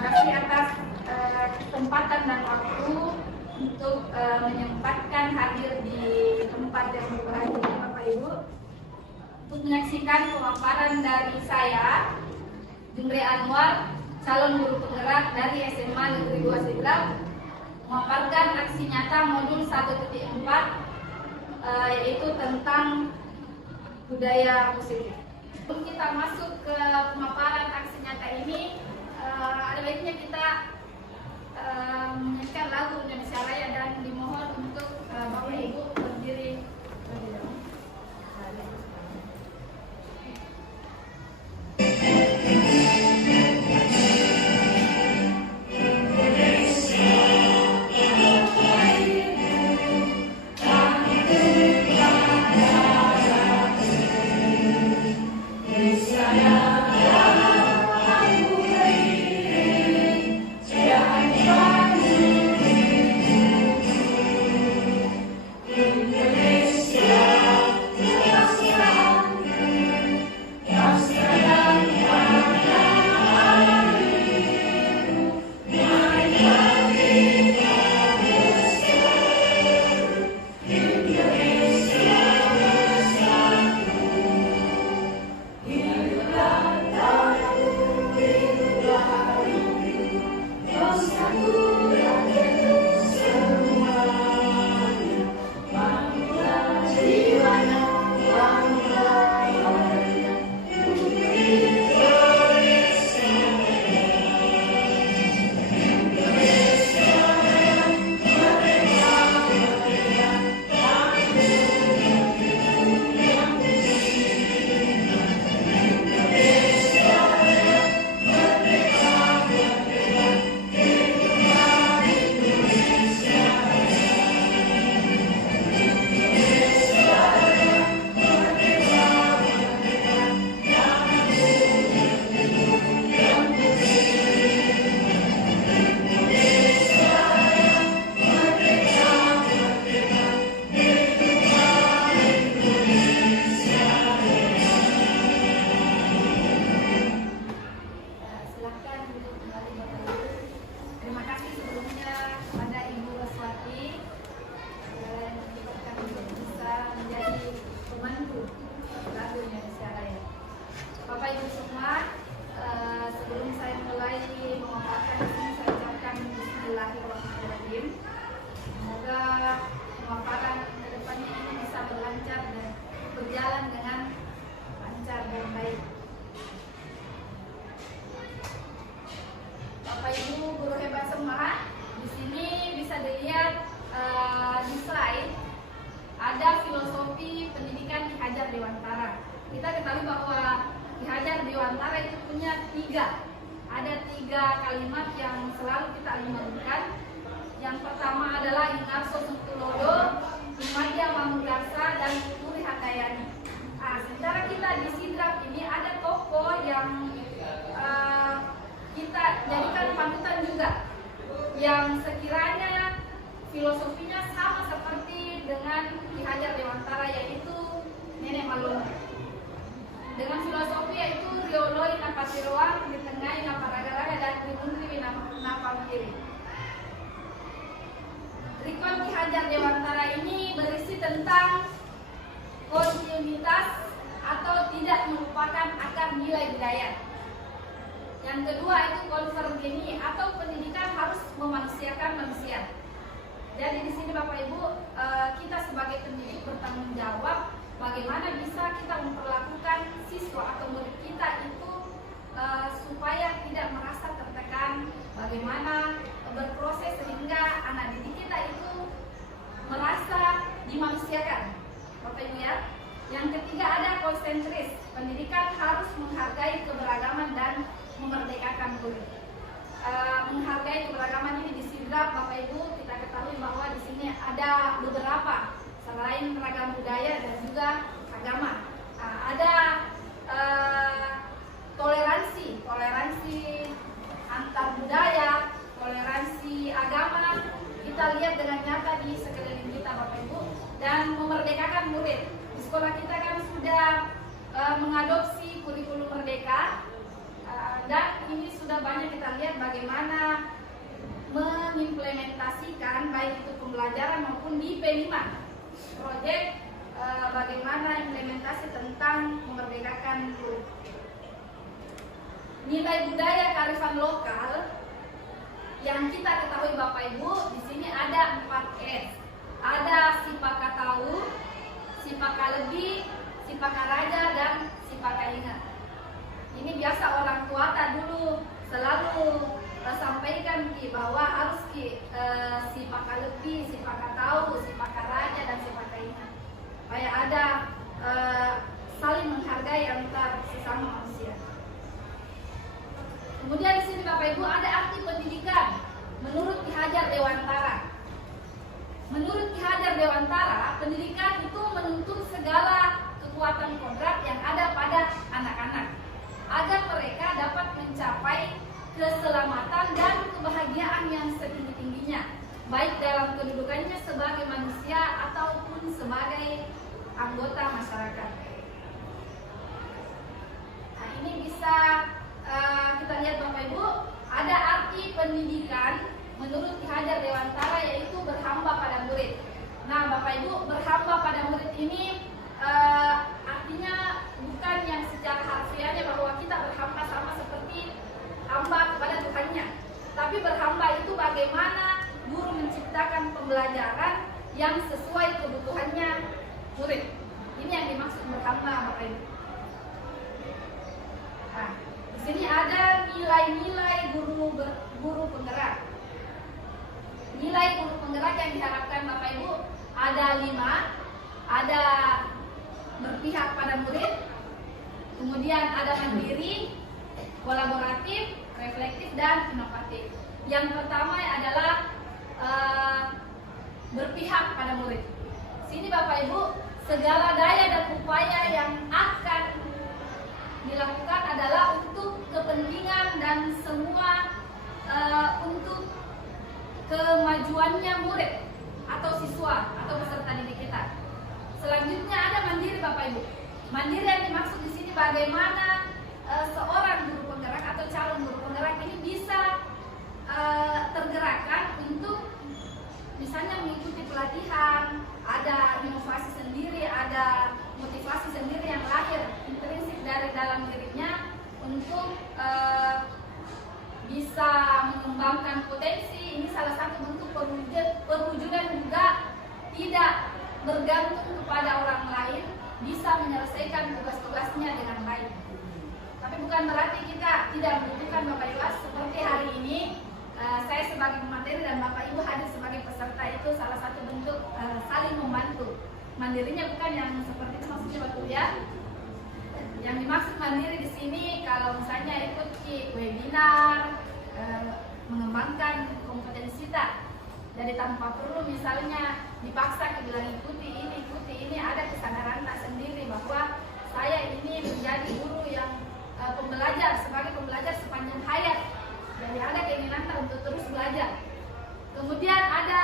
kasih atas kesempatan dan waktu untuk menyempatkan hadir di tempat yang berbahagia ini, Bapak Ibu, untuk menyaksikan pemaparan dari saya, Jumre Anwar, calon guru penggerak dari SMA Negeri 2 Sidrap, memaparkan aksi nyata modul 1.4, yaitu tentang budaya positif. Sebelum kita masuk ke pemaparan aksi nyata ini, ada baiknya kita menyanyikan lagu Indonesia Raya dan dimohon untuk Bapak Ibu berdiri terlebih dahulu. Kita ketahui bahwa Ki Hajar Dewantara itu punya ada tiga kalimat yang selalu kita ingatkan. Yang pertama adalah Inarso Sutulodo, Imadya Mamungkasa, dan Puri Hatayani. Sementara kita di Sidrap ini ada tokoh yang kita jadikan panutan juga, yang sekiranya filosofinya sama seperti dengan Ki Hajar Dewantara, yaitu Nenek Malona. Dengan filosofi yaitu Rioloi Napatiroang, Ditengai Naparagaraga, dan Rimuntri Napamkiri. Rikon Ki Hajar Dewantara ini berisi tentang kontinuitas atau tidak melupakan akar nilai budaya. Yang kedua itu konvergeni atau pendidikan harus memanusiakan manusia. Jadi di sini Bapak Ibu, kita sebagai pendidik bertanggung jawab bagaimana bisa kita memperlakukan siswa atau murid kita itu supaya tidak merasa tertekan, bagaimana berproses sehingga anak didik kita itu merasa dimanusiakan, Bapak Ibu ya. Yang ketiga ada konsentris, pendidikan harus menghargai keberagaman dan memerdekakan murid. Menghargai keberagaman ini di Sidrap, Bapak Ibu, kita ketahui bahwa di sini ada beberapa selain ragam budaya dan juga agama. Ada toleransi antar budaya, toleransi agama. Kita lihat dengan nyata di sekeliling kita, Bapak Ibu, dan memerdekakan murid. Di sekolah kita kan sudah mengadopsi kurikulum merdeka dan ini sudah banyak kita lihat bagaimana mengimplementasikan baik itu pembelajaran maupun di P5 proyek bagaimana implementasi tentang memerdekakan guru. Nilai budaya kearifan lokal yang kita ketahui Bapak Ibu, di sini ada 4S. Ada sipaka tahu, sipaka lebih, sipaka raja, dan sipaka ingat. Ini biasa orang tua dulu selalu sampaikan bahwa harus sipaka lebih, sipaka tahu, sipaka raja, dan sipaka ingat. Supaya ada saling menghargai antar sesama manusia. Kemudian di sini Bapak Ibu ada arti pendidikan menurut Ki Hajar Dewantara. Menurut Ki Hajar Dewantara, pendidikan itu menuntut segala kekuatan kodrat yang ada pada anak-anak agar mereka dapat mencapai keselamatan dan kebahagiaan yang setinggi-tingginya, baik dalam kedudukannya sebagai manusia ataupun sebagai anggota masyarakat. Nah, ini bisa kita lihat Bapak Ibu, ada arti pendidikan menurut Ki Hajar Dewantara yaitu berhamba pada murid. Nah Bapak Ibu, berhamba pada murid ini artinya bukan yang secara harfiahnya bahwa kita berhamba sama seperti hamba kepada Tuhannya, tapi berhamba itu bagaimana guru menciptakan pembelajaran yang sesuai kebutuhannya murid. Ini yang dimaksud berhamba Bapak Ibu. Nah, di sini ada nilai-nilai guru penggerak. Nilai guru penggerak yang diharapkan Bapak Ibu ada 5. Ada berpihak pada murid, kemudian ada mandiri, kolaboratif, reflektif, dan inovatif. Yang pertama adalah berpihak pada murid. Sini Bapak Ibu, segala daya dan upaya yang akan dilakukan adalah untuk kepentingan dan semua untuk kemajuannya murid atau siswa atau peserta didik kita. Selanjutnya ada mandiri Bapak Ibu. Mandiri yang dimaksud di sini bagaimana seorang guru penggerak atau calon guru penggerak ini bisa tergerakkan untuk misalnya mengikuti pelatihan, ada inovasi sendiri, ada motivasi sendiri yang lahir intrinsik dari dalam dirinya untuk bisa mengembangkan potensi. Ini salah satu bentuk perwujudan juga tidak bergantung kepada orang lain, bisa menyelesaikan tugas-tugasnya dengan baik. Tapi bukan berarti kita tidak membutuhkan Bapak Ibu. Seperti hari ini saya sebagai pemateri dan Bapak Ibu hadir sebagai peserta, itu salah satu bentuk saling membantu. Mandirinya bukan yang seperti itu maksudnya Bapak Ibu ya. Yang dimaksud mandiri di sini kalau misalnya ikut webinar, mengembangkan kompetensi kita. Jadi tanpa perlu misalnya dipaksa bilang ikuti ini, ada kesadaran tak sendiri bahwa saya ini menjadi guru yang pembelajar, sebagai pembelajar sepanjang hayat. Jadi ada keinginan untuk terus belajar. Kemudian ada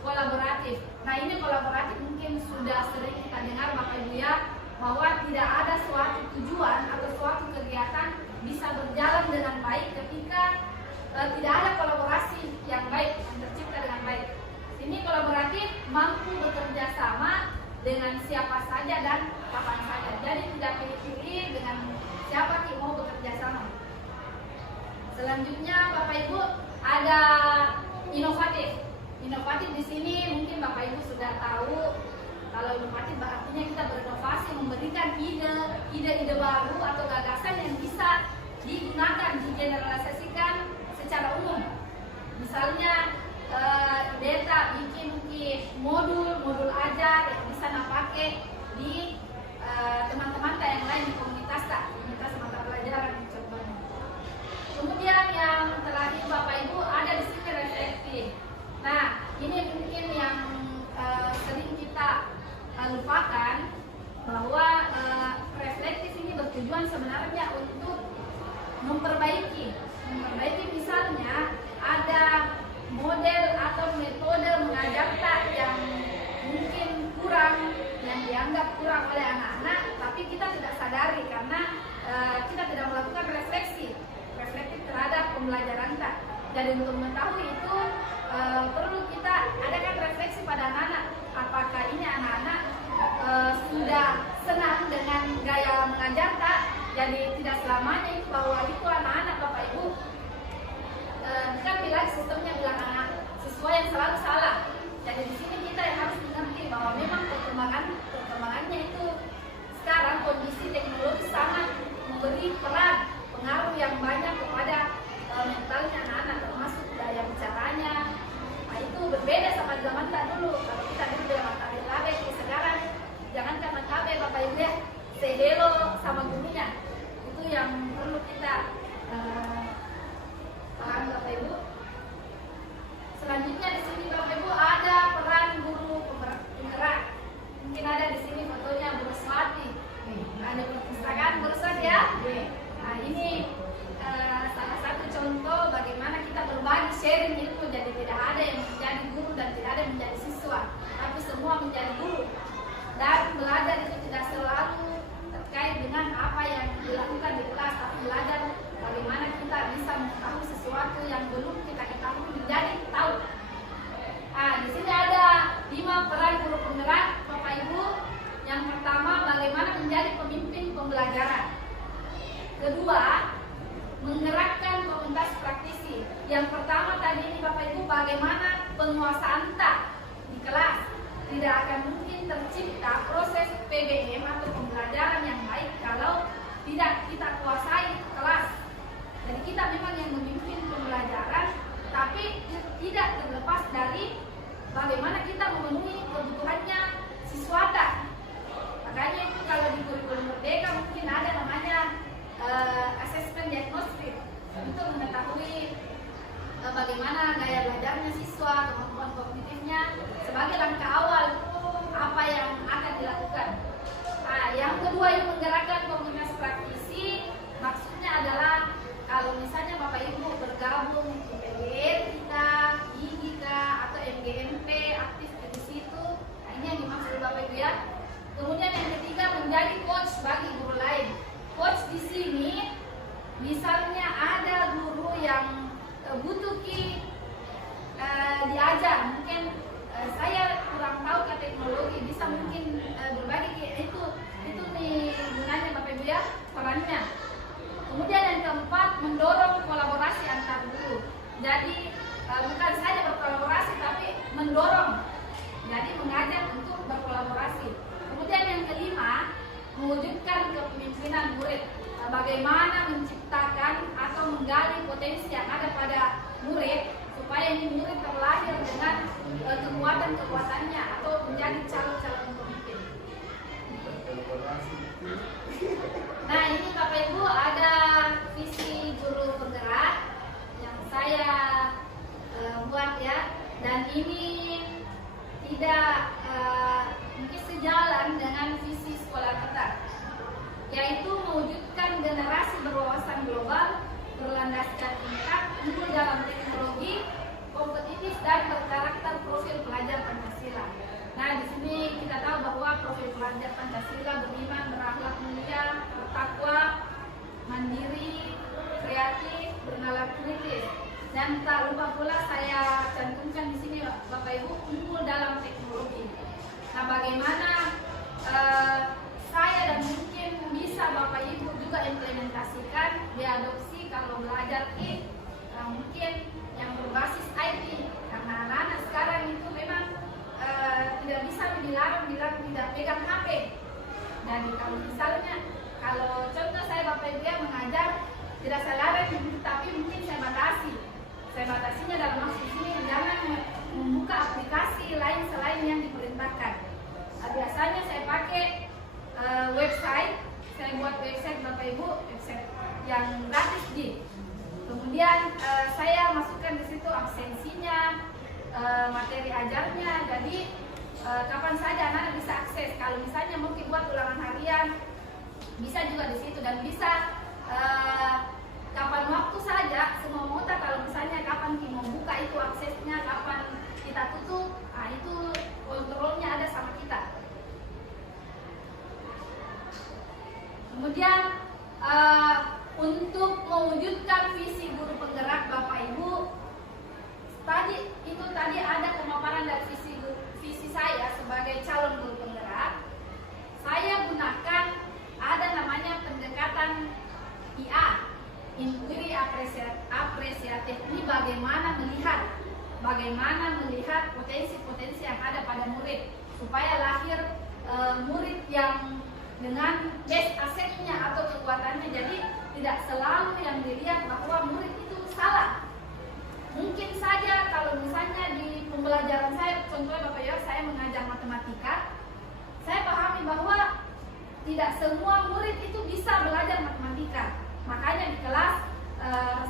kolaboratif. Nah ini kolaboratif mungkin sudah sering kita dengar Bapak Ibu ya, bahwa tidak ada suatu tujuan atau suatu kegiatan bisa berjalan dengan baik ketika tidak ada kolaborasi yang baik, yang tercipta dengan baik. Ini kolaboratif mampu bekerja sama dengan siapa saja dan kapan saja. Jadi tidak pilih-pilih dengan siapa yang mau bekerja sama. Selanjutnya Bapak Ibu ada inovatif. Inovatif di sini mungkin Bapak Ibu sudah tahu. Kalau inovatif artinya kita berinovasi, memberikan ide-ide baru atau gagasan yang bisa digunakan, digeneralisasikan secara umum. Misalnya Deta bikin modul ajar yang bisa pakai di teman-teman yang lain di komunitas mata pelajaran contohnya. Kemudian yang terakhir Bapak Ibu ada di sini reflektif. Nah ini mungkin yang sering kita lupakan, bahwa reflektif ini bertujuan sebenarnya untuk memperbaiki misalnya ada model atau metode mengajar yang mungkin kurang, yang dianggap kurang oleh anak-anak, tapi kita tidak sadari karena kita tidak melakukan refleksi. Jadi untuk mengetahui itu perlu kita adakan refleksi pada anak-anak. Apakah ini anak-anak sudah senang dengan gaya mengajar tak? Jadi tidak selamanya itu bahwa itu anak-anak Bapak Ibu kan bilang sistemnya bilang anak siswa yang selalu salah. Jadi di sini kita yang harus mengerti bahwa memang perkembangannya itu sekarang kondisi teknologi sangat memberi peran pengaruh yang banyak kepada mentalnya anak-anak, termasuk daya bicaranya. Nah, itu berbeda sama zaman tak dulu. Kalau kita dulu dengan tabe-tabe, sekarang jangankan tabe Bapak Ibu ya, sehelo sama gurunya. Itu yang perlu kita paham Bapak Ibu. Selanjutnya di sini Bapak Ibu ada peran guru penggerak. Mungkin ada di sini fotonya Bu Ruswati. Ada perpustakaan Bu Ruswati ya. Nah, ini salah satu contoh bagaimana kita berbagi sharing ilmu. Jadi tidak ada yang menjadi guru dan tidak ada yang menjadi siswa, tapi semua menjadi guru. Dan belajar itu tidak selalu terkait dengan apa yang dilakukan di kelas, tapi belajar bagaimana kita bisa mengetahui sesuatu yang belum kita ketahui menjadi tahu. Nah, di sini ada 5 peran guru penggerak Bapak Ibu. Yang pertama, bagaimana menjadi pemimpin pembelajaran. Kedua, menggerakkan komunitas praktisi. Yang pertama tadi ini Bapak Ibu, bagaimana penguasaan tak di kelas. Tidak akan mungkin tercipta proses PBM atau pembelajaran yang baik kalau tidak kita kuasai kelas. Jadi kita memang yang memimpin pembelajaran, tapi tidak terlepas dari bagaimana kita memenuhi kebutuhannya siswa tak. Makanya itu kalau di kurikulum Merdeka mungkin ada namanya asesmen diagnostik untuk mengetahui bagaimana gaya belajarnya siswa, kemampuan kognitifnya sebagai langkah awal apa yang akan dilakukan. Nah, yang kedua yang menggerakkan komunitas praktisi, maksudnya adalah kalau misalnya Bapak Ibu bergabung di PGR kita, IGIKA atau MGMP aktif di situ, nah ini yang dimaksud Bapak Ibu ya. Kemudian yang ketiga menjadi coach bagi guru lain. Coach di sini misalnya ada guru yang butuh diajar, mungkin saya kurang tahu ke teknologi, bisa mungkin berbagi itu nih gunanya Bapak Ibu ya, perannya. Kemudian yang keempat, mendorong kolaborasi antar guru. Jadi bukan saja berkolaborasi tapi mendorong, jadi mengajak untuk berkolaborasi. Kemudian yang kelima, mewujudkan kepemimpinan murid. Bagaimana menciptakan atau menggali potensi yang ada pada murid supaya ini murid terlahir dengan kekuatan-kekuatannya atau menjadi calon-calon pemimpin. Nah, ini Bapak Ibu ada visi guru penggerak yang saya buat ya, dan ini tidak mungkin sejalan dengan visi sekolah kita, yaitu mewujudkan generasi berwawasan global, berlandaskan tingkat, unggul dalam teknologi, kompetitif dan berkarakter profil pelajar Pancasila. Nah, di sini kita tahu bahwa profil pelajar Pancasila beriman, berakhlak mulia, bertakwa, mandiri, kreatif, bernalar kritis. Dan tak lupa pula saya cantumkan di sini Bapak Ibu, unggul dalam teknologi. Nah, bagaimana saya dan mungkin bisa Bapak Ibu juga implementasikan, diadopsi kalau belajar mungkin yang berbasis IT, karena anak-anak sekarang itu memang tidak bisa dilarang tidak pegang HP. Jadi kalau misalnya, kalau contoh saya Bapak Ibu yang mengajar, tidak saya larang, tapi mungkin saya batasi. Saya batasinya dalam maksud ini jangan membuka aplikasi lain selain yang diperintahkan. Biasanya saya pakai website, saya buat website Bapak Ibu, website yang gratis di. Kemudian saya masukkan di situ absensinya, materi ajarnya. Jadi kapan saja anak bisa akses. Kalau misalnya mungkin buat ulangan harian, bisa juga di situ, dan bisa kapan waktu saja semua muta. Kalau misalnya kapan kita mau buka itu aksesnya, kapan kita tutup, nah itu kontrolnya ada sama kita. Kemudian untuk mewujudkan visi guru penggerak Bapak Ibu, murid supaya lahir murid yang dengan best asetnya atau kekuatannya. Jadi tidak selalu yang dilihat bahwa murid itu salah. Mungkin saja kalau misalnya di pembelajaran saya, contohnya Bapak Ibu, saya mengajar matematika, saya pahami bahwa tidak semua murid itu bisa belajar matematika. Makanya di kelas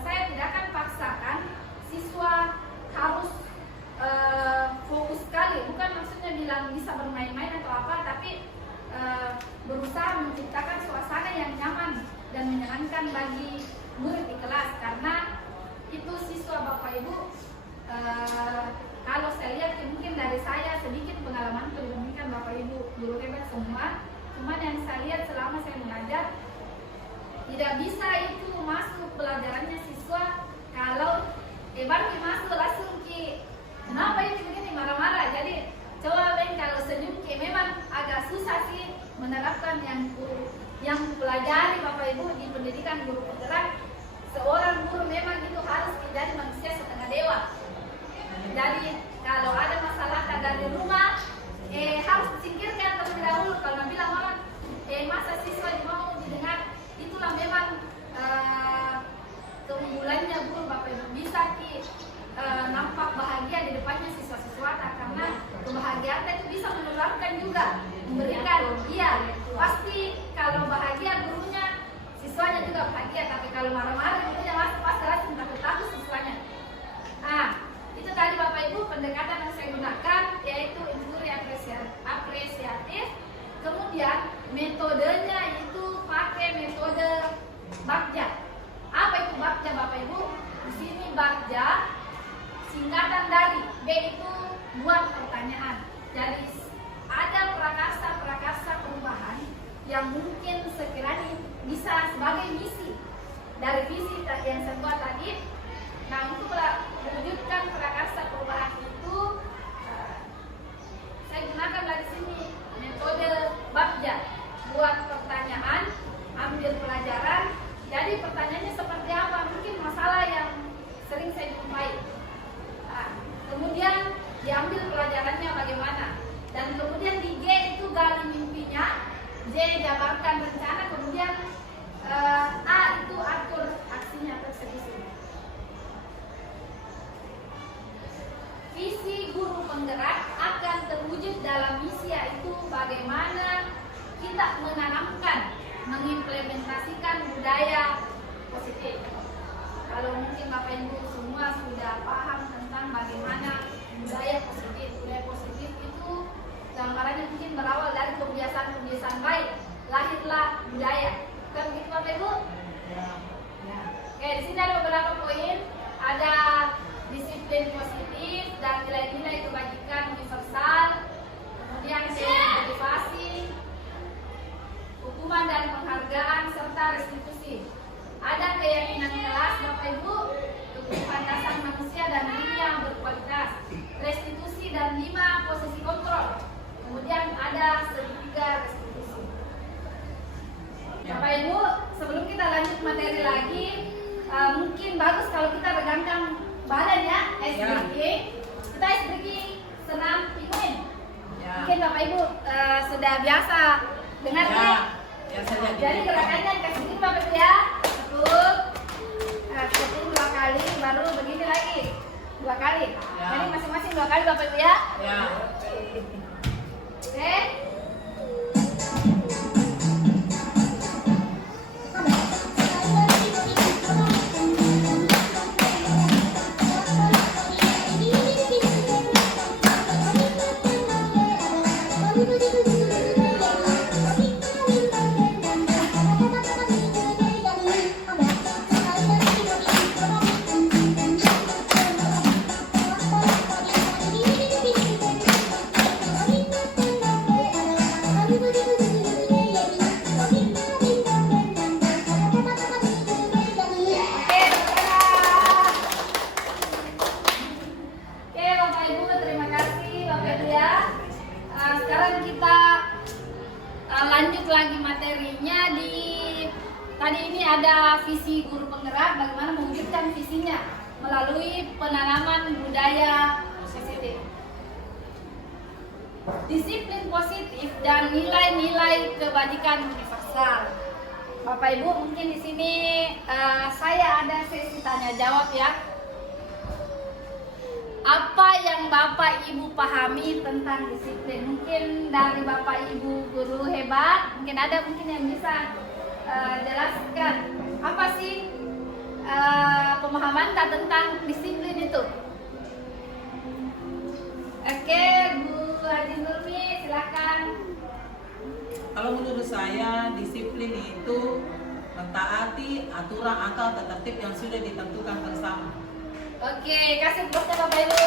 saya tidak akan paksakan siswa harus fokus sekali. Bukan maksudnya bilang bisa bermain-main atau apa, tapi berusaha menciptakan suasana yang nyaman dan menyenangkan bagi murid di kelas. Karena itu siswa Bapak Ibu, kalau saya lihat mungkin dari saya sedikit pengalaman dibandingkan Bapak Ibu guru hebat semua. Cuman yang saya lihat selama saya mengajar, tidak bisa itu masuk pelajarannya siswa kalau baru masuk langsung kenapa ini begini marah-marah. Jadi coba kalau senyum memang agak susah sih menerapkan yang pelajari Bapak Ibu di pendidikan guru penggerak. Seorang guru memang itu harus menjadi manusia setengah dewa. Jadi kalau ada masalah dari rumah harus disingkirkan terlebih dahulu. Kalau bilang mama masa siswa mau didengar, itulah memang keunggulannya guru Bapak Ibu, bisa nampak bahagia di depannya siswa-siswa, karena kebahagiaan itu bisa menularkan juga, memberikan. Iya, pasti kalau bahagia gurunya, siswanya juga bahagia. Tapi kalau marah-marah gurunya pasti langsung takut siswanya. Nah, itu tadi Bapak Ibu pendekatan yang saya gunakan, yaitu inquiry apresiatif. Kemudian metodenya itu pakai metode Bagja. Apa itu Bagja Bapak Ibu? Di sini Bagja singkatan dari B itu buat pertanyaan. Jadi ada prakarsa perubahan yang mungkin sekiranya bisa sebagai misi dari visi yang saya buat tadi. Nah, untuk mewujudkan prakarsa perubahan itu saya gunakan dari sini metode Bagja, buat pertanyaan, ambil pelajaran. Jadi pertanyaannya seperti apa? Mungkin masalah yang sering saya jumpai. Nah, kemudian diambil pelajarannya bagaimana. Dan kemudian di G itu gali mimpinya, J jabarkan rencana, kemudian A itu atur aksinya atau eksekusi. Visi guru penggerak akan terwujud dalam misi, yaitu bagaimana kita menanamkan, mengimplementasikan budaya positif. Kalau mungkin Bapak Ibu semua sudah paham tentang bagaimana budaya positif. Budaya positif itu gambarannya mungkin berawal dari kebiasaan baik, lahirlah budaya. Kan begitu Bapak Ibu? Ya. Oke, di sini ada beberapa poin. Ada disiplin positif dan nilai-nilai kebajikan universal. Kemudian motivasi, hukuman dan penghargaan, serta restitusi. Ada keyakinan kelas Bapak Ibu, kebutuhan dasar manusia dan dunia berkualitas, restitusi dan 5 posisi kontrol. Kemudian ada segitiga restitusi. Bapak Ibu, sebelum kita lanjut materi lagi, mungkin bagus kalau kita regangkan badan ya, kita stretching senam pinguin. Mungkin Bapak Ibu sudah biasa dengar ya. Jadi gerakannya dikasih dulu Bapak Ibu ya. Satu 2 kali, baru begini lagi 2 kali. Jadi masing-masing 2 kali Bapak Ibu ya. Oke. Tadi ini ada visi guru penggerak, bagaimana mewujudkan visinya melalui penanaman budaya positif. disiplin positif dan nilai-nilai kebajikan universal. Bapak Ibu, mungkin di sini saya ada sesi tanya jawab ya. Apa yang Bapak Ibu pahami tentang disiplin? Mungkin dari Bapak Ibu guru hebat, mungkin ada yang bisa jelaskan apa sih pemahaman tentang disiplin itu? Oke, Bu Haji Nurmi, silakan. Kalau menurut saya disiplin itu mentaati aturan atau tertib yang sudah ditentukan bersama. Oke, kasih tepuk tangan Bapak Ibu.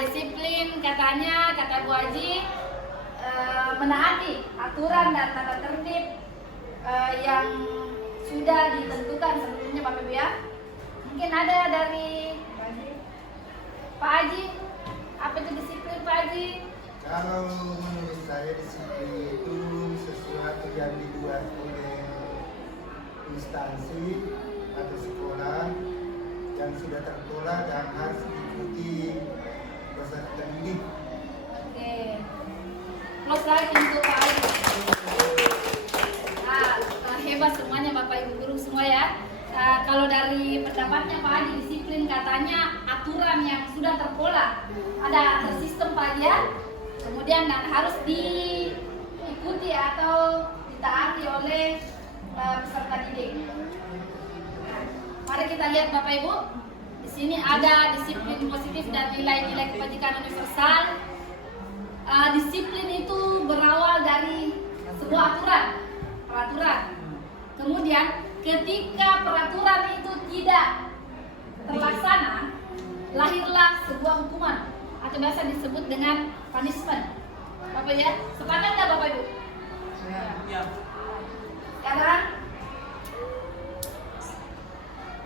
Disiplin katanya, kata Bu Haji, menaati aturan dan tata tertib yang sudah ditentukan sebelumnya Bapak Ibu ya. Mungkin ada dari Pak Haji, apa itu disiplin Pak Haji? Kalau menurut saya disiplin itu sesuatu yang dibuat oleh instansi atau sekolah yang sudah terpola dan harus diikuti peserta didik. Oke, close lagi untuk Pak Haji. Hebat semuanya Bapak Ibu guru semua ya. Kalau dari pendapatnya Pak Haji, disiplin katanya aturan yang sudah terpola, ada tersistem Pak Haji ya, kemudian dan harus diikuti atau ditaati oleh peserta didik. Mari kita lihat Bapak Ibu, di sini ada disiplin positif dan nilai-nilai kebajikan universal. Disiplin itu berawal dari sebuah peraturan. Kemudian ketika peraturan itu tidak terlaksana, lahirlah sebuah hukuman atau biasa disebut dengan punishment. Bapak ya, sepakat nggak Bapak Ibu? Ya. Sekarang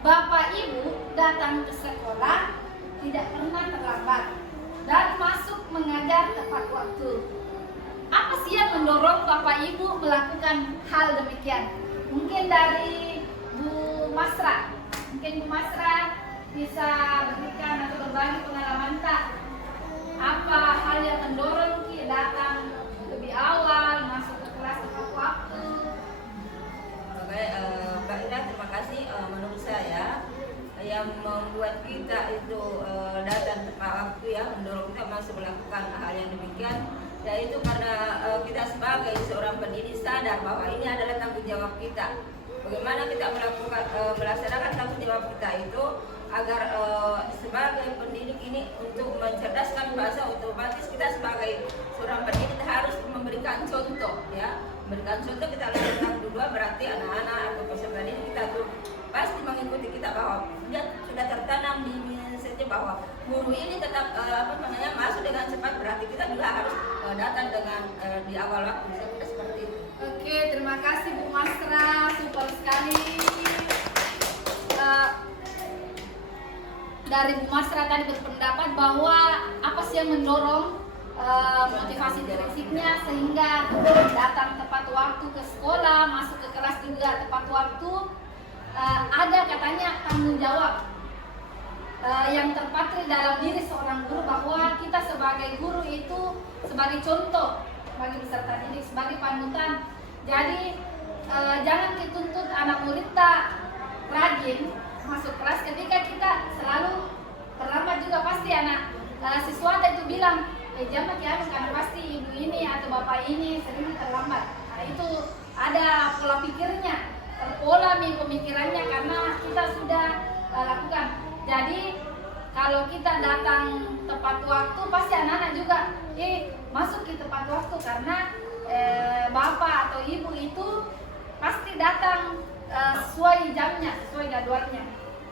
Bapak Ibu datang ke sekolah tidak pernah terlambat dan masuk mengajar tepat waktu. Apa sih yang mendorong Bapak Ibu melakukan hal demikian? Mungkin dari Bu Masra, mungkin Bu Masra bisa berikan atau berbagi pengalaman tak? Apa hal yang mendorong Ki datang lebih awal, masuk ke kelas tepat waktu? Oke, Mbak Ina, terima kasih. Menurut saya yang membuat kita itu datang tepat waktu ya, mendorong kita masuk melakukan hal yang demikian, yaitu karena kita sebagai seorang pendidik sadar bahwa ini adalah tanggung jawab kita. Bagaimana kita melaksanakan tanggung jawab kita itu agar sebagai pendidik ini untuk mencerdaskan bahasa, otomatis kita sebagai seorang pendidik harus memberikan contoh ya. Memberikan contoh, kita lakukan dua, berarti anak-anak atau peserta didik kita tuh pasti mengikuti kita bahwa dia sudah tertanam di mindsetnya bahwa guru ini tetap masuk dengan cepat, berarti kita juga harus datang dengan di awal waktu. Seperti itu. Oke, terima kasih Bu Masra, super sekali. Dari Bu Masra tadi berpendapat bahwa apa sih yang mendorong motivasi intrinsiknya sehingga datang tepat waktu ke sekolah, masuk ke kelas juga tepat waktu. Ada katanya tanggung jawab yang terpatri dalam diri seorang guru bahwa kita sebagai guru itu sebagai contoh bagi peserta didik, sebagai panutan. Jadi jangan dituntut anak murid tak rajin masuk kelas ketika kita selalu terlambat juga. Pasti anak siswa itu bilang, jangan kiamat karena pasti ibu ini atau bapak ini sering terlambat. Nah itu ada pola pikirnya, terpola pemikirannya karena kita sudah lakukan. Jadi kalau kita datang tepat waktu, pasti anak-anak juga masuk ke tepat waktu karena bapak atau ibu itu pasti datang sesuai jamnya, sesuai jadwalnya.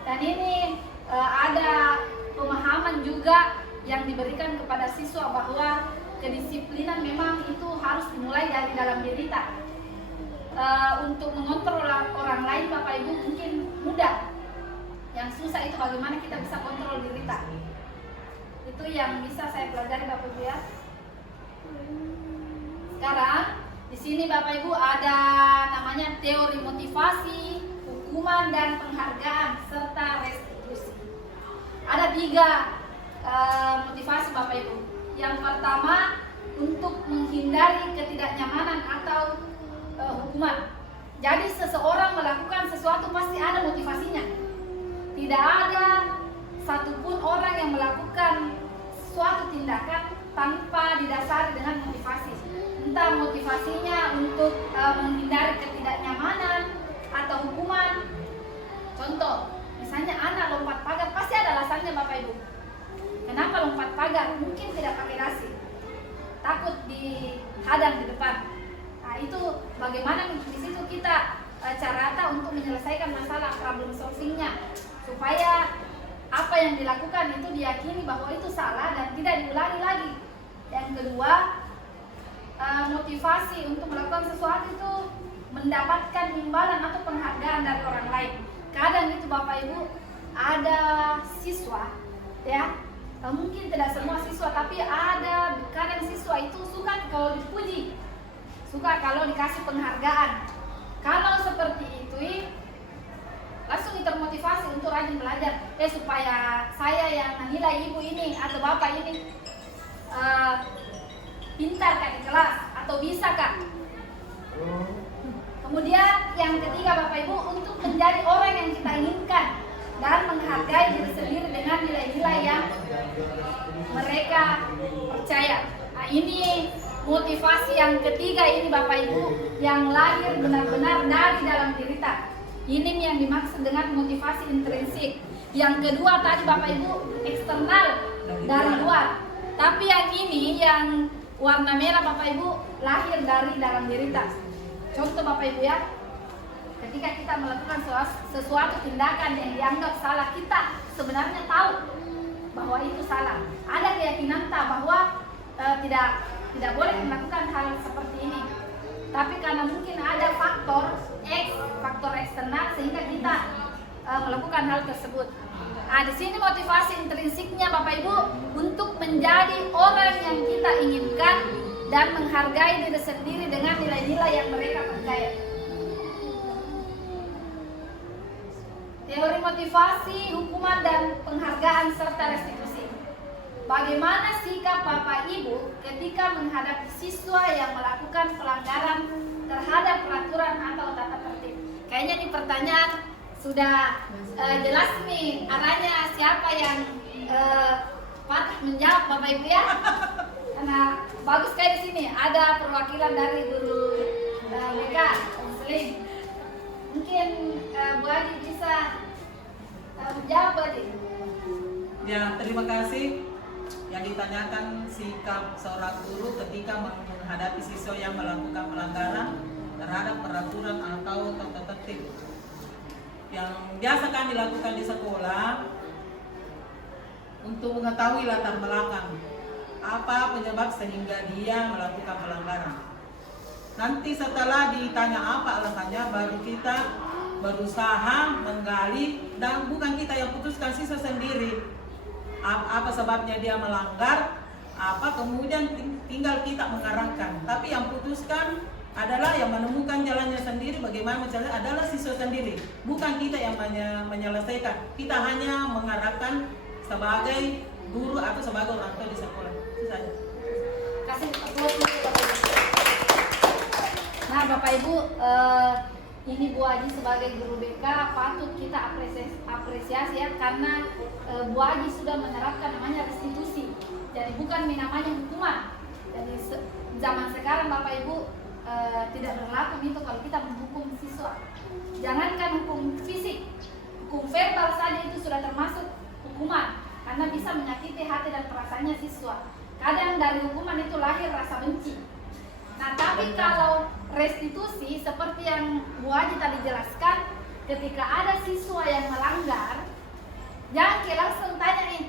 Dan ini ada pemahaman juga yang diberikan kepada siswa bahwa kedisiplinan memang itu harus dimulai dari dalam diri kita. Untuk mengontrol orang lain Bapak Ibu mungkin mudah, yang susah itu bagaimana kita bisa kontrol diri kita. Itu yang bisa saya pelajari Bapak Ibu ya. Sekarang di sini Bapak Ibu ada namanya teori motivasi, hukuman dan penghargaan serta restitusi. Ada 3 motivasi Bapak Ibu. Yang pertama, untuk menghindari ketidaknyamanan atau hukuman. Jadi seseorang melakukan sesuatu pasti ada motivasinya. Tidak ada satupun orang yang melakukan suatu tindakan tanpa didasari dengan motivasi. Entah motivasinya untuk menghindari ketidaknyamanan atau hukuman. Contoh, misalnya anak lompat pagar, pasti ada alasannya Bapak Ibu. Kenapa lompat pagar? Mungkin tidak pakai dasi, takut dihadang di depan. Nah itu bagaimana di situ kita carata untuk menyelesaikan masalah, problem solvingnya, supaya apa yang dilakukan itu diyakini bahwa itu salah dan tidak diulangi lagi. Yang kedua, motivasi untuk melakukan sesuatu itu mendapatkan imbalan atau penghargaan dari orang lain. Kadang itu Bapak Ibu ada siswa, ya. Mungkin tidak semua siswa, tapi ada kadang siswa itu suka kalau dipuji, suka kalau dikasih penghargaan. Kalau seperti itu, langsung termotivasi untuk rajin belajar. Supaya saya yang menilai ibu ini atau bapak ini pintar kan di kelas atau bisa kan. Kemudian yang ketiga Bapak Ibu, untuk menjadi orang yang kita inginkan dan menghargai diri sendiri dengan nilai-nilai yang mereka percaya. Nah, ini motivasi yang ketiga ini Bapak Ibu, yang lahir benar-benar dari dalam diri kita. Ini yang dimaksud dengan motivasi intrinsik. Yang kedua tadi Bapak Ibu eksternal, dari luar. Tapi yang ini yang warna merah Bapak Ibu lahir dari dalam diri kita. Contoh Bapak Ibu ya, ketika kita melakukan sesuatu tindakan yang dianggap salah, kita sebenarnya tahu bahwa itu salah. Ada keyakinan kita bahwa tidak boleh melakukan hal seperti ini. Tapi karena mungkin ada faktor X, faktor eksternal sehingga kita melakukan hal tersebut. Nah, di sini motivasi intrinsiknya Bapak Ibu untuk menjadi orang yang kita inginkan dan menghargai diri sendiri dengan nilai-nilai yang mereka percaya. Teori motivasi, hukuman dan penghargaan serta restitusi. Bagaimana sikap Bapak Ibu ketika menghadapi siswa yang melakukan pelanggaran terhadap peraturan atau tata tertib? Kayaknya ini pertanyaan sudah jelas nih arahnya siapa yang patut menjawab Bapak Ibu ya. Karena bagus kayak di sini ada perwakilan dari guru BK Muslim. Mungkin Bu Adi bisa menjawab Bu Adi. Ya, terima kasih. Yang ditanyakan sikap seorang guru ketika menghadapi siswa yang melakukan pelanggaran terhadap peraturan atau tata tertib. Yang biasa kan dilakukan di sekolah untuk mengetahui latar belakang apa penyebab sehingga dia melakukan pelanggaran. Nanti setelah ditanya apa alasannya, baru kita berusaha menggali, dan bukan kita yang putuskan, siswa sendiri apa sebabnya dia melanggar, apa kemudian tinggal kita mengarahkan. Tapi yang putuskan adalah yang menemukan jalannya sendiri, bagaimana caranya adalah siswa sendiri, bukan kita yang menyelesaikan. Kita hanya mengarahkan sebagai guru atau sebagai orang tua di sekolah. Itu saja. Kasih aplaus dulu Bapak Ibu. Nah Bapak Ibu, ini Bu Aji sebagai guru BK patut kita apresiasi ya, karena Bu Aji sudah menerapkan namanya restitusi. Jadi bukan namanya hukuman. Jadi zaman sekarang Bapak Ibu tidak berlaku itu kalau kita menghukum siswa. Jangankan hukum fisik, hukum verbal saja itu sudah termasuk hukuman, karena bisa menyakiti hati dan perasaannya siswa. Kadang dari hukuman itu lahir rasa benci. Nah, tapi kalau restitusi seperti yang Bu Haji tadi jelaskan, ketika ada siswa yang melanggar, jangan langsung tanya nih,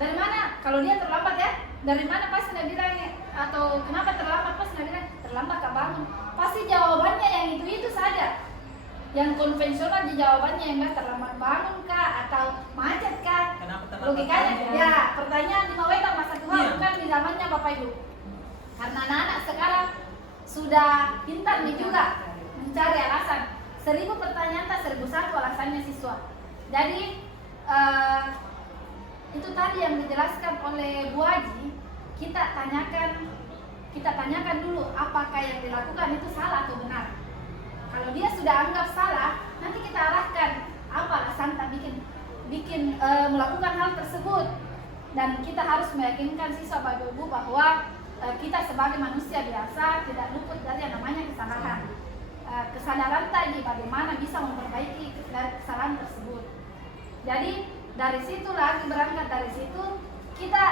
dari mana? Kalau dia terlambat ya, dari mana pasti Nabi bilang, atau kenapa terlambat? Pasti Nabi bilang, terlambat kah bangun? Pasti jawabannya yang itu saja. Yang konvensional di jawabannya yang enggak terlambat bangun kah atau macet kah? Logikanya ya, pertanyaan 5 W tambah 1 H bukan di zamannya Bapak Ibu. Karena anak-anak sekarang sudah pintar nih juga mencari alasan. 1000 pertanyaan tak 1001 alasannya siswa. Jadi itu tadi yang dijelaskan oleh Bu Haji, kita tanyakan dulu apakah yang dilakukan itu salah atau benar. Kalau dia sudah anggap salah, nanti kita arahkan apa alasan tak bikin melakukan hal tersebut. Dan kita harus meyakinkan siswa Bapak Ibu bahwa kita sebagai manusia biasa tidak luput dari yang namanya kesalahan. Kesadaran tadi bagaimana bisa memperbaiki kesalahan tersebut. Jadi dari situ lagi, berangkat dari situ kita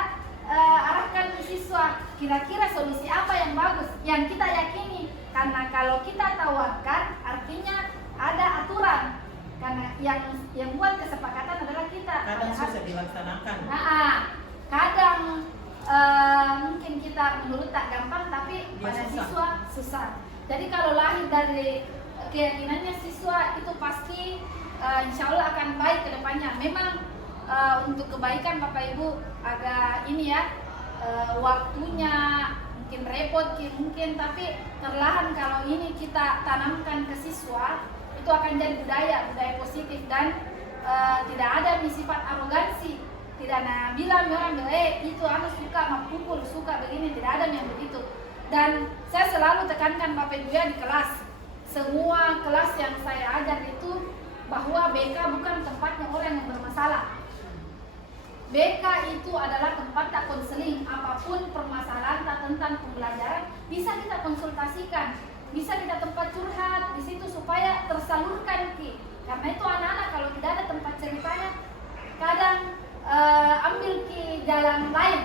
arahkan ke siswa kira-kira solusi apa yang bagus yang kita yakini, karena kalau kita tawarkan artinya ada aturan, karena yang buat kesepakatan adalah kita. Kadang susah dilaksanakan. Kadang mungkin kita menurut tak gampang, tapi Dia pada susah. siswa susah. Jadi kalau lahir dari keyakinannya siswa itu pasti insya Allah akan baik ke depannya. Memang untuk kebaikan Bapak Ibu agak ini ya, waktunya mungkin repot mungkin, tapi perlahan kalau ini kita tanamkan ke siswa itu akan jadi budaya positif dan tidak ada sifat arogansi. Tidak bilang orang itu anak suka mapukul, suka begini, tidak ada yang begitu. Dan saya selalu tekankan Bapak Ibu ya di kelas, semua kelas yang saya ajar itu bahwa BK bukan tempatnya orang yang bermasalah. BK itu adalah tempat konseling, apapun permasalahan tentang pembelajaran bisa kita konsultasikan, bisa kita tempat curhat di situ supaya tersalurkan Ki. Karena itu anak-anak kalau tidak ada tempat ceritanya, kadang ambil Ki jalan lain.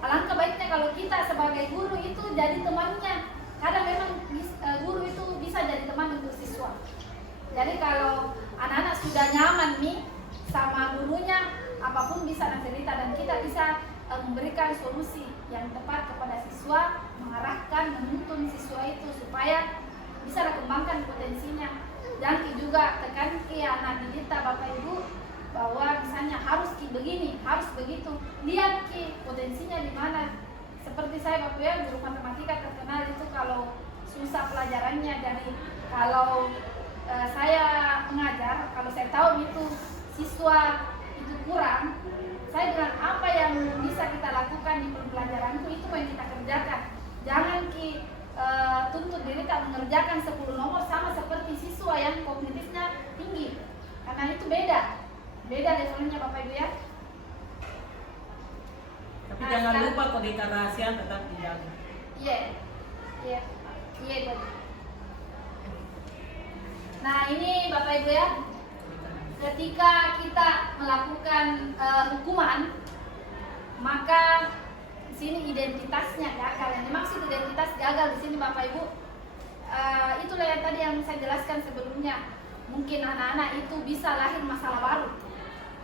Alangkah baiknya kalau kita sebagai guru itu jadi temannya. Kadang memang guru itu bisa jadi teman untuk siswa. Jadi kalau anak-anak sudah nyaman nih sama gurunya, apapun bisa cerita dan kita bisa memberikan solusi yang tepat kepada siswa, mengarahkan, menuntun siswa itu supaya bisa dikembangkan potensinya. Dan juga tekan ke anak didik Bapak Ibu bahwa misalnya harus begini, harus begitu. Lihat Ki potensinya di mana. Seperti saya Bapak ya, guru matematika terkenal itu kalau susah pelajarannya. Jadi kalau saya mengajar, kalau saya tahu itu siswa itu kurang, saya bilang apa yang bisa kita lakukan di pembelajaran itu yang kita kerjakan. Jangan Ki tuntut diri tak mengerjakan 10 nomor sama seperti siswa yang kognitifnya tinggi, karena itu beda levelnya Bapak Ibu ya. Tapi jangan lupa kode kerahasiaan tetap dijaga. Iya. Nah ini Bapak Ibu ya, ketika kita melakukan hukuman, maka di sini identitasnya gagal. Yang dimaksud identitas gagal di sini Bapak Ibu, itulah yang tadi yang saya jelaskan sebelumnya. Mungkin anak-anak itu bisa lahir masalah baru.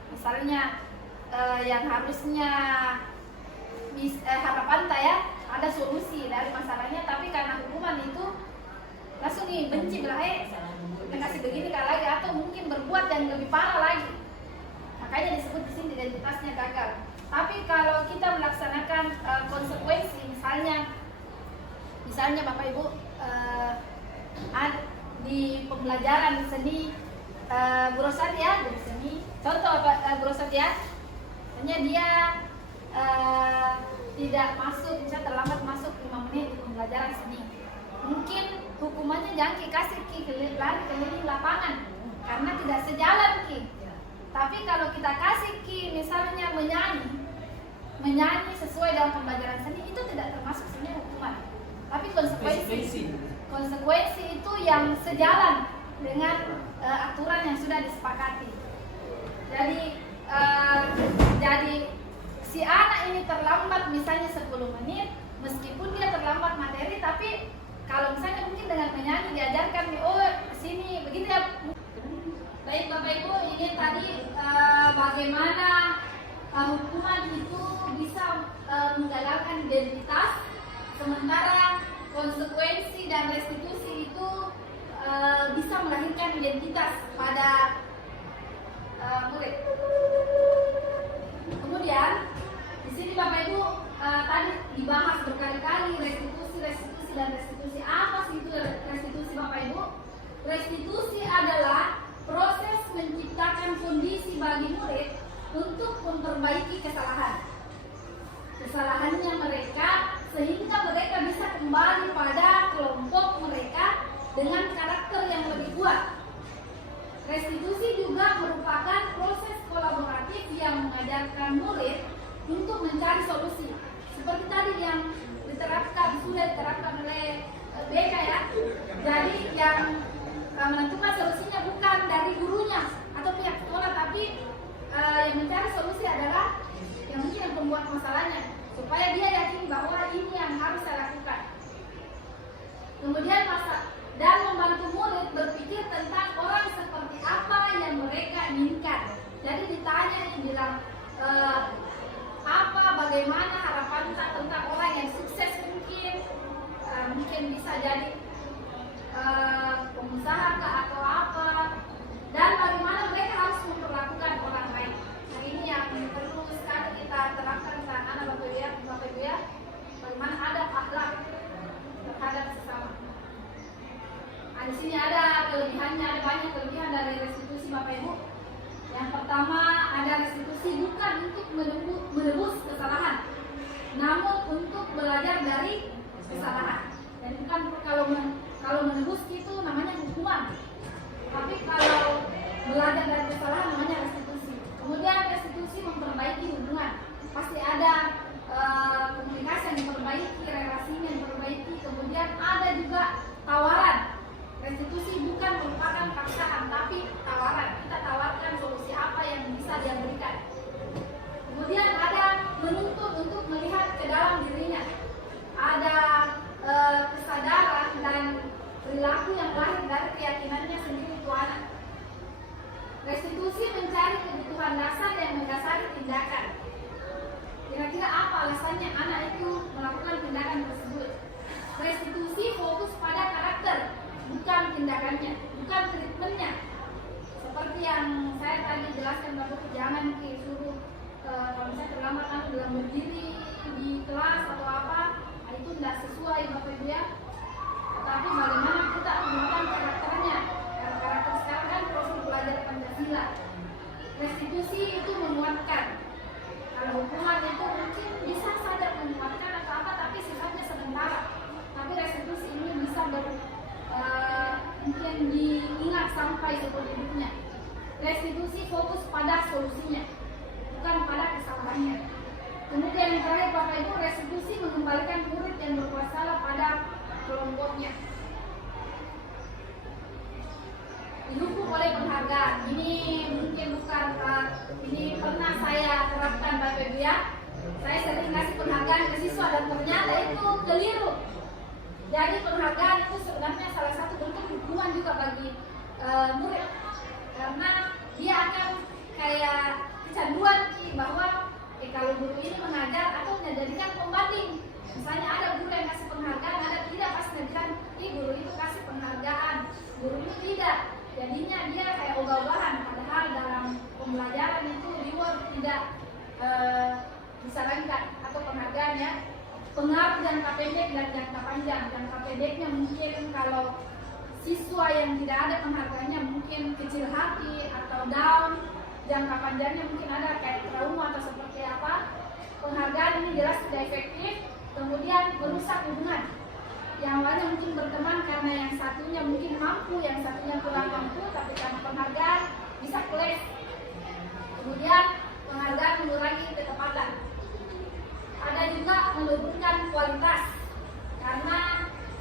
Misalnya yang harusnya harapan saya ada solusi dari masalahnya, tapi karena hukuman itu langsung nih benci bilang kasih begini kali lagi, atau mungkin berbuat yang lebih parah lagi. Makanya disebut di sini identitasnya gagal. Tapi kalau kita melaksanakan konsekuensi, misalnya Bapak Ibu di pembelajaran seni Bu Rosadia, guru seni, contoh Bu Rosadia, hanya dia tidak masuk, misalnya terlambat masuk 5 menit di pembelajaran seni, mungkin hukumannya jangan kasih lari keliling lapangan karena tidak sejalan Ki. Tapi kalau kita kasih Ki misalnya menyanyi sesuai dengan pembelajaran seni, itu tidak termasuk sebenarnya hukuman, tapi konsekuensi itu yang sejalan dengan aturan yang sudah disepakati. Jadi si anak ini terlambat misalnya 10 menit, meskipun dia terlambat materi, tapi kalau misalnya mungkin dengan menyanyi diajarkan sini begini ya. Baik Bapak Ibu, ini tadi bagaimana hukuman itu bisa menggagalkan identitas, sementara konsekuensi dan restitusi itu bisa melahirkan identitas pada murid. Kemudian di sini Bapak Ibu tadi dibahas berkali-kali restitusi. Apa sih itu restitusi Bapak Ibu? Restitusi adalah proses menciptakan kondisi bagi murid untuk memperbaiki kesalahannya mereka, sehingga mereka bisa kembali pada kelompok mereka dengan karakter yang lebih kuat. Restitusi juga merupakan proses kolaboratif yang mengajarkan murid untuk mencari solusi. Seperti tadi yang sudah diterapkan oleh BK ya. Jadi yang menentukan solusinya bukan dari gurunya atau pihak sekolah, tapi yang mencari solusi adalah yang mungkin yang pembuat masalahnya, supaya dia yakin bahwa ini yang harus saya lakukan. Kemudian dan membantu murid berpikir tentang orang seperti apa yang mereka inginkan. Jadi ditanya, bilang bagaimana harapan tentang orang yang sukses, mungkin bisa jadi pengusaha atau apa, dan bagaimana mereka harus memperlakukan orang lain. Nah, ini yang perlu sekali kita terapkan tentang anak Bapak Ibu ya, bagaimana adab akhlak terhadap sesama. Nah, di sini ada kelebihannya, ada banyak kelebihan dari restitusi Bapak Ibu. Yang pertama, ada restitusi bukan untuk menebus kesalahan, namun untuk belajar dari kesalahan. Dan bukan kalau menebus itu namanya hukuman, tapi kalau belajar dari kesalahan namanya restitusi. Kemudian restitusi memperbaiki hubungan, pasti ada komunikasi yang diperbaiki, relasinya yang diperbaiki. Kemudian ada juga tawaran. Restitusi bukan merupakan paksaan, tapi tawaran. Kita tawarkan solusi apa yang bisa dia berikan. Kemudian ada menuntut untuk melihat ke dalam dirinya. Ada kesadaran dan perilaku yang lahir dari keyakinannya sendiri itu anak. Restitusi mencari kebutuhan dasar yang mendasari tindakan. Kira-kira apa alasannya anak itu melakukan tindakan tersebut? Restitusi fokus pada karakter, bukan tindakannya, bukan treatmentnya. Seperti yang saya tadi jelaskan, Bapak, jangan disuruh kalau misalnya terlambat kamu dalam berdiri di kelas atau apa, itu tidak sesuai Bapak Ibu ya. Tapi bagaimana kita menggunakan karakternya? Karena karakter sekarang kan proses belajar Pancasila. Restitusi itu menguatkan. Kalau hukuman itu mungkin bisa saja menguatkan atau apa, tapi sifatnya sementara. Tapi restitusi ini bisa mungkin diingat sampai seumur hidupnya. Restitusi fokus pada solusinya, bukan pada kesalahannya. Kemudian yang terakhir Bapak Ibu, restitusi mengembalikan murid yang berbuat salah pada kelompoknya. Didukung oleh penghargaan. Ini mungkin bukan ini pernah saya terapkan Bapak Ibu ya. Saya sering kasih penghargaan ke siswa dan ternyata itu keliru. Jadi penghargaan itu sebenarnya salah satu bentuk dukungan juga bagi murid, karena dia akan kayak kecanduan bahwa kalau guru ini mengajar atau menjadikan pembanding. Misalnya ada guru yang kasih penghargaan, ada tidak, pas ngajaran, guru itu kasih penghargaan, guru ini tidak. Jadinya dia kayak ogah-ogahan, padahal dalam pembelajaran itu reward tidak disarankan atau penghargaan ya. Pengaruh jangka pendek dan jangka panjang. Jangka pendeknya mungkin kalau siswa yang tidak ada penghargaannya mungkin kecil hati atau down. Jangka panjangnya mungkin ada kayak trauma atau seperti apa. Penghargaan ini jelas tidak efektif. Kemudian merusak hubungan. Yang awalnya mungkin berteman karena yang satunya mungkin mampu, yang satunya kurang mampu, tapi karena penghargaan bisa clash. Kemudian penghargaan mengurangi ketepatan. Ada juga menurunkan kualitas karena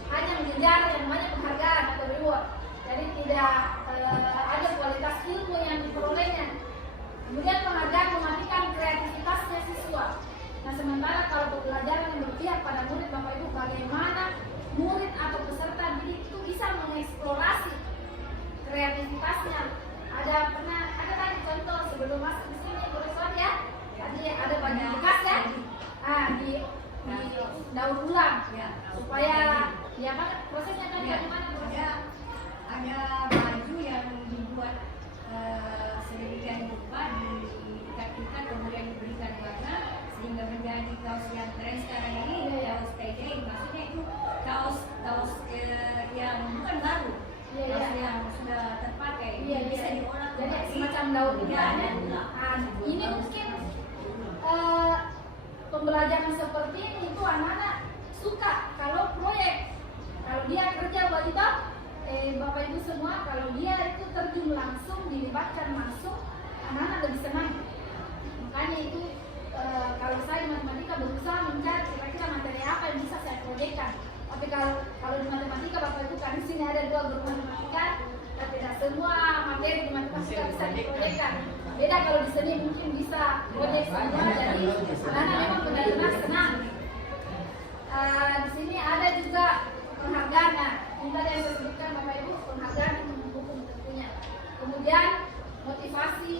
hanya mengejar yang namanya penghargaan atau reward. Jadi tidak ada kualitas ilmu yang diperolehnya. Kemudian penghargaan mematikan kreativitasnya siswa. Nah, sementara kalau pembelajaran yang berpihak pada murid, Bapak Ibu, bagaimana murid atau peserta didik itu bisa mengeksplorasi kreativitasnya. Ada tadi contoh sebelum masuk di sini Profesor ya. Tadi ada banyak bekas ya. Di daur ulang ya, supaya ya kan prosesnya tadi bagaimana? Ada baju yang dibuat sedemikian rupa diikat kemudian diberikan warna sehingga menjadi kaos yang tren sekarang ini, kaos PJ, maksudnya itu kaos yang bukan baru, kaos yang sudah terpakai, bisa diolah jadi semacam daur ulang ya. ini mungkin pembelajaran seperti ini itu anak-anak suka kalau proyek, kalau dia kerja wanita, Bapak Ibu semua, kalau dia itu terjun langsung, dilibatkan langsung, anak-anak lebih senang. Makanya itu kalau saya di matematika berusaha mencari kira-kira materi apa yang bisa saya proyekkan. Tapi kalau di matematika Bapak Ibu kan di sini ada 2 guru matematika, tapi tidak semua materi di matematika bisa diproyekkan. Beda kalau di sini mungkin bisa proyek semua, jadi anak-anak memang benar-benar senang. Di sini ada juga penghargaan. Nah, ini tadi yang saya sebutkan Bapak Ibu, penghargaan untuk mendukung tentunya. Kemudian motivasi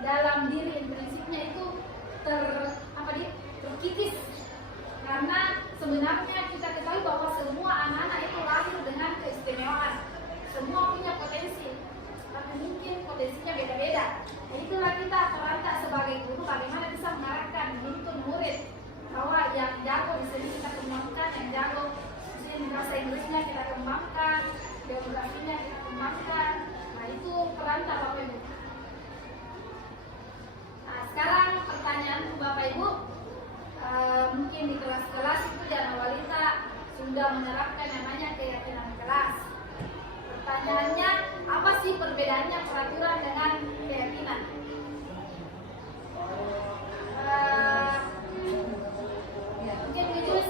dalam diri, prinsipnya itu terkikis, karena sebenarnya kita ketahui bahwa semua anak-anak itu lahir dengan keistimewaan, semua punya potensi, tapi mungkin potensinya beda-beda. Nah, itulah kita perantak sebagai guru bagaimana bisa mengarahkan untuk murid bahwa yang jago di sini kita kembangkan, yang jago di sini bahasa Inggrisnya kita kembangkan, geografinya kita kembangkan. Nah, itu perantak Bapak Ibu. Nah, sekarang pertanyaan Bapak Ibu, mungkin di kelas-kelas itu Jana Walita sudah menerapkan namanya keyakinan kelas. Pertanyaannya, apa sih perbedaannya peraturan dengan keyakinan? Mungkin Jujus.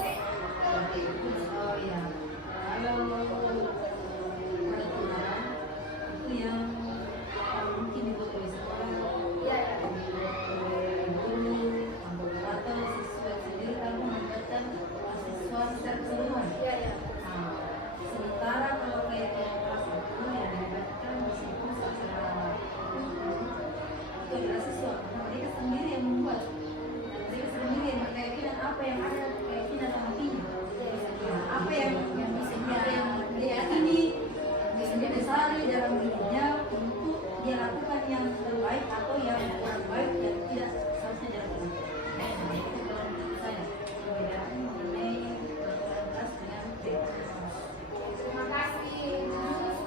Terima kasih Jujus,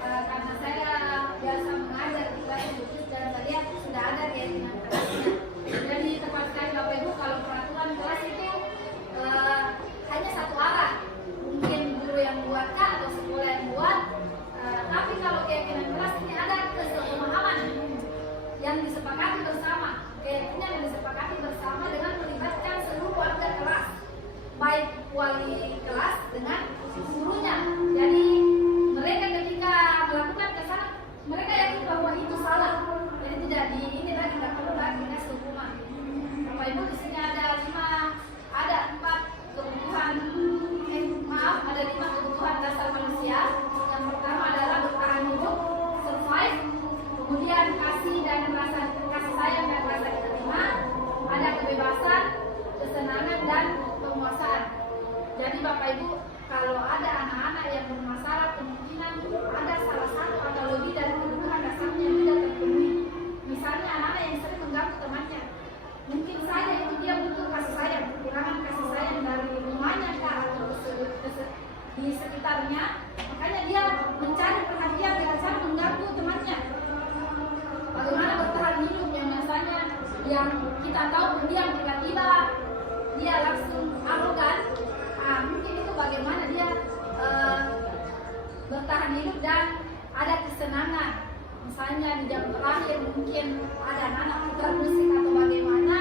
karena saya biasa mengajar di kelas Jujus dan saya lihat sudah ada keyakinan kelasnya. Jadi tepat sekali Bapak Ibu, kalau peraturan kelas itu hanya satu arah, mungkin guru yang buat atau sekolah yang buat. Tapi kalau keyakinan kelas ini ada kesepemahaman yang disepakati bersama, keyakinan yang disepakati bersama dengan melibatkan seluruh warga kelas, baik wali kelas dengan gurunya. Jadi mereka ketika melakukan kesalahan, mereka yakin bahwa itu salah. Jadi tidak ini lagi, tidak perlu lagi dikasih hukuman. Bapak Ibu, di sini ada 4 kebutuhan, ada 5 kebutuhan dasar manusia. Yang pertama adalah bertahan hidup, survive, kemudian kasih sayang dan rasa diterima, ada kebebasan, kesenangan dan penguasaan. Jadi Bapak Ibu, kalau ada anak-anak yang bermasalah, kemungkinan ada salah satu atau lebih dari kebutuhan dasarnya yang tidak terpenuhi. Misalnya anak-anak yang sering mengganggu temannya, mungkin saja itu dia butuh kasih sayang, kekurangan kasih sayang dari rumahnya atau di sekitarnya, makanya dia mencari perhatian dengan cara mengganggu temannya. Bagaimana bertahan hidup yang biasanya yang kita tahu pendiam, tiba-tiba dia langsung arogan. Mungkin itu bagaimana dia bertahan hidup dan ada kesenangan. Misalnya di jam terakhir mungkin ada anak putar musik atau bagaimana.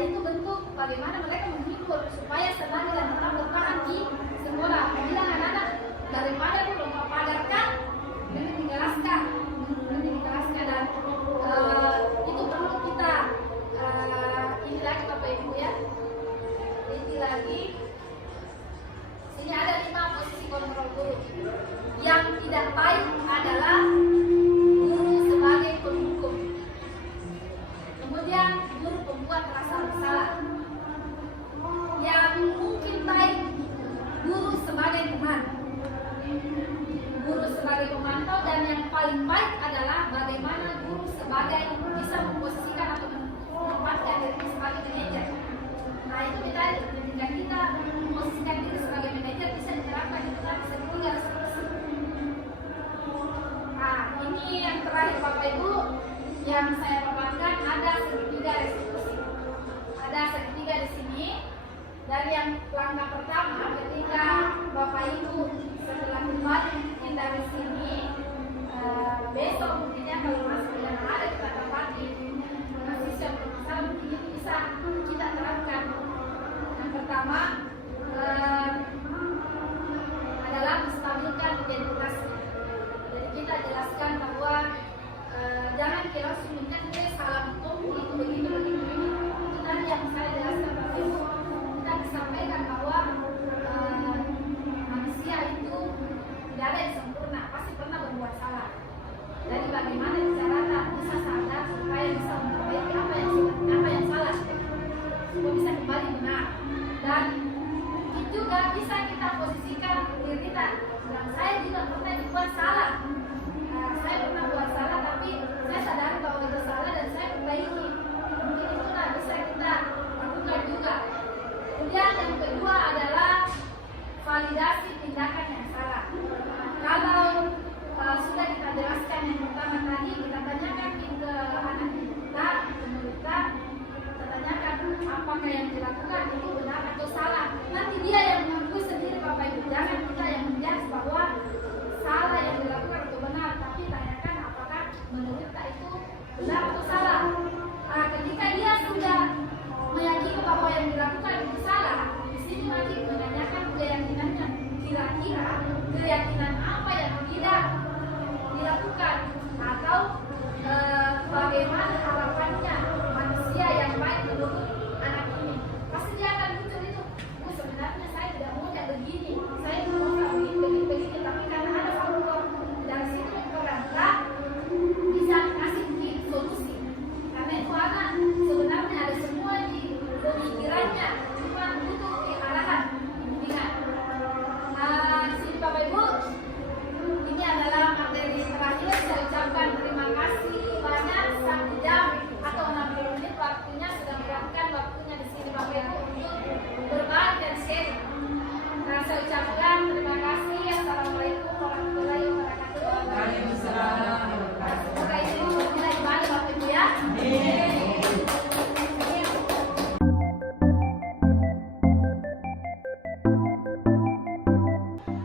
Itu bentuk bagaimana mereka menghibur supaya senang dan tetap bertahan di sekolah. Bilang anak-anak, daripada lu lompat padarkan, mending dikelaskan dan itu perlu kita ini lagi Bapak Ibu ya. Ini lagi. Sini ada 5 posisi kontrol guru. Yang tidak baik adalah guru sebagai penghukum. Kemudian guru pembuat rasa bersalah. Yang mungkin baik, guru sebagai teman, guru sebagai pemantau, dan yang paling baik adalah bagaimana guru sebagai bisa memposisikan atau menempatkan diri sebagai manajer. Nah itu ketika kita memposisikan diri sebagai manajer bisa diterapkan di dalam sekolah. Nah tadi benar. Dan juga bisa kita posisikan diri kita. Dan saya juga pernah dibuat salah. Saya pernah buat salah, tapi saya sadari bahwa itu salah dan saya perbaiki. Mungkin itulah bisa kita lakukan juga. Kemudian yang kedua adalah validasi tindakan yang salah. Kalau sudah kita jelaskan yang pertama tadi, kita tanyakan ke anak kita, menurut kita tanyakan apakah yang dilakukan itu benar atau salah. Nanti dia yang mengakui sendiri Bapak Ibu, jangan kita yang menjudge bahwa salah yang dilakukan itu benar, tapi tanyakan apakah menurut kita itu benar atau salah. Ketika dia sudah meyakini bahwa yang dilakukan itu salah, di sini lagi menanyakan keyakinannya, kira-kira keyakinan apa yang tidak dilakukan atau bagaimana harapannya manusia yang baik menurut anak ini. Pasti dia akan muncul itu, sebenarnya saya tidak mau kayak begini, saya mau begini, tapi karena ada faktor dari situ kita bisa kasih solusi. Karena itu anak sebenarnya ada semua di pemikirannya, cuma butuh diarahkan, bimbingan. Sini Bapak Ibu, ini adalah materi terakhir. Saya ucapkan terima kasih banyak, 1 jam atau 60 menit waktunya sudah meluangkan waktunya di sini Bapak Ibu untuk berbagi dan share. Saya ucapkan terima kasih. Assalamualaikum warahmatullahi wabarakatuh. Waalaikumsalam. Semoga ini bisa dibantu Bapak Ibu ya.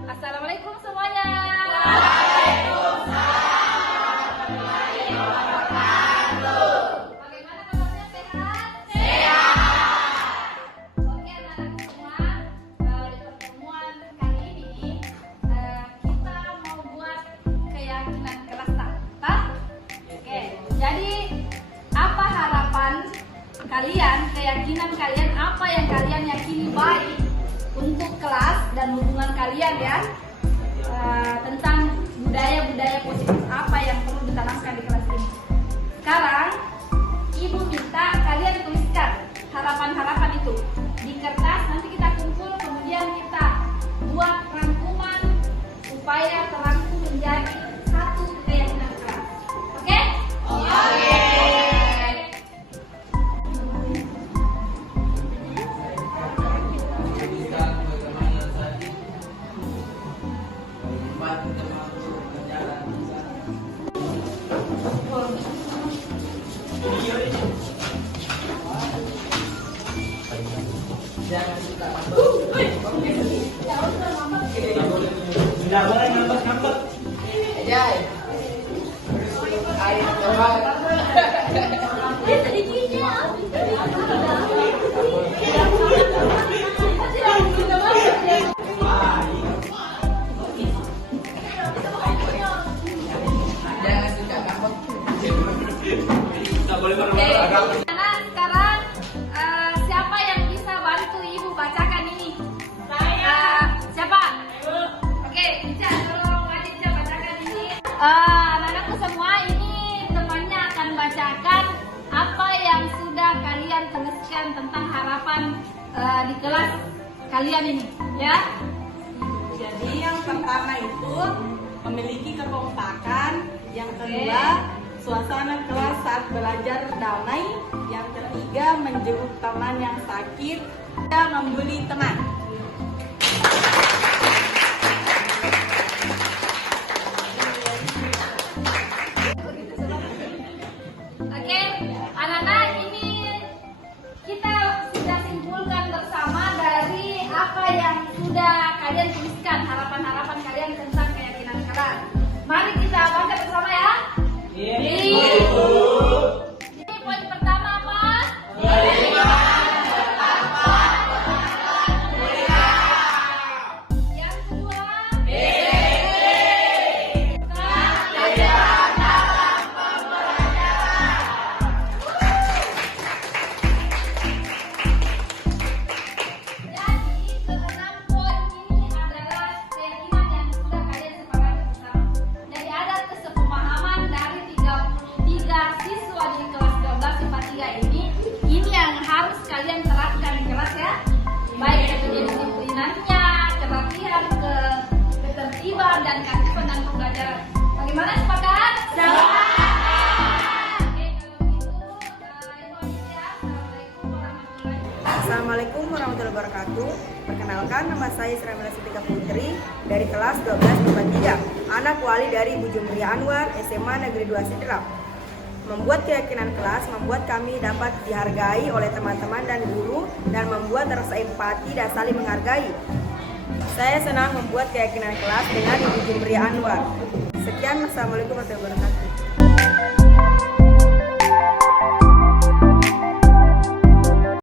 Assalamualaikum semuanya. Bagaimana kabarnya, sehat? Sehat. Oke anak-anak semua, di pertemuan kali ini kita mau buat keyakinan kelas tak? Oke, jadi apa harapan kalian, keyakinan kalian, apa yang kalian yakini baik untuk kelas dan hubungan kalian ya, tentang budaya-budaya positif apa yang perlu ditanamkan di kelas ini. Sekarang Ibu minta kalian tuliskan harapan-harapan itu di kertas, nanti kita kumpul, kemudian kita buat rangkuman supaya terangkum menjadi satu keyakinan kelas. Oke? Oke. Tidak boleh ngambek-ngambek. Nah, sekarang siapa yang bisa bantu Ibu bacakan ini? Saya. Siapa? Oke, Ica, tolong Ica bacakan ini. Anak-anakku semua, ini temannya akan bacakan apa yang sudah kalian tuliskan tentang harapan di kelas kalian ini, ya. Jadi yang pertama itu memiliki kekompakan, yang kedua suasana kelas saat belajar damai, yang ketiga menjenguk teman yang sakit, dan membuli teman. Oke, anak-anak, ini kita sudah simpulkan bersama dari apa yang sudah kalian tuliskan, harapan-harapan kalian tentang keyakinan kelas. Mari kita baca bersama ya. Ini poin pertama apa? Yang kedua? Jadi keenam poin ini adalah keyakinan yang ya. Baik kedisiplinannya, kerapian, ketertiban dan keaktifan dan pembelajaran. Bagaimana, sepakat? Sepakat. Oke, kalau gitu, ya. Assalamualaikum warahmatullahi wabarakatuh. Perkenalkan, nama saya Sramila Sitika Putri dari kelas 12 anak wali dari Ibu Jumriah Anwar SMA Negeri 2 Sidrap. Membuat keyakinan kelas membuat kami dapat dihargai oleh teman-teman dan guru dan membuat rasa empati dan saling menghargai. Saya senang membuat keyakinan kelas dengan Ibu Jumriah Anwar. Sekian, wassalamualaikum warahmatullahi wabarakatuh.